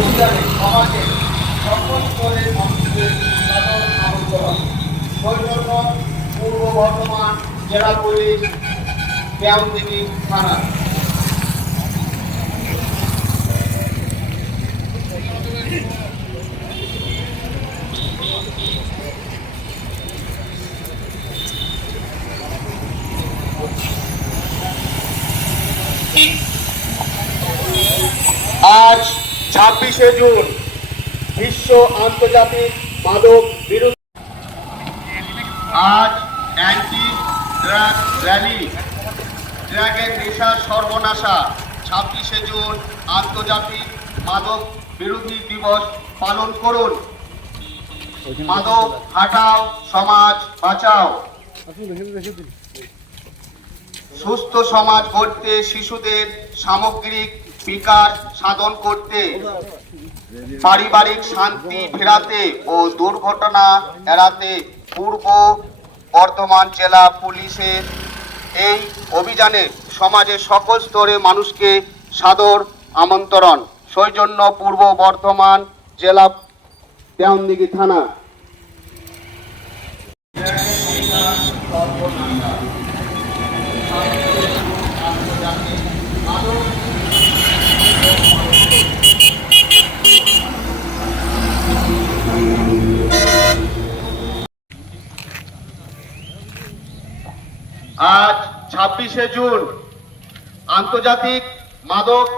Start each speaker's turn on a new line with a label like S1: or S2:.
S1: অভিযানে সমাজে সকল স্তরের সৈন্য পূর্ব বর্ধমান জেলা পুলিশ দেওয়ানদিঘি থানা আজ ছাব্বিশে জুন বিশ্ব আন্তর্জাতিক মাদক বিরোধী আজ অ্যান্টি ড্রাগ র্যালি। ড্রাগের নেশা সর্বনাশা। ছাব্বিশে জুন আন্তর্জাতিক মাদক বিরোধী দিবস পালন করুন। মাদক হাটাও, সমাজ বাঁচাও। সুস্থ সমাজ গড়তে শিশুদের সামগ্রিক বিকাশ সাধন করতে। পারিবারিক শান্তি ফেরাতে ও দুর্ঘটনা এড়াতে পূর্ব বর্ধমান জেলা পুলিশের এই অভিযানে সমাজের সকল স্তরে মানুষকে সাদর আমন্ত্রণ। সৌজন্য পূর্ব বর্ধমান জেলা দেওয়ানদিঘি থানা। আজ ছাব্বিশে জুন আন্তর্জাতিক মাদক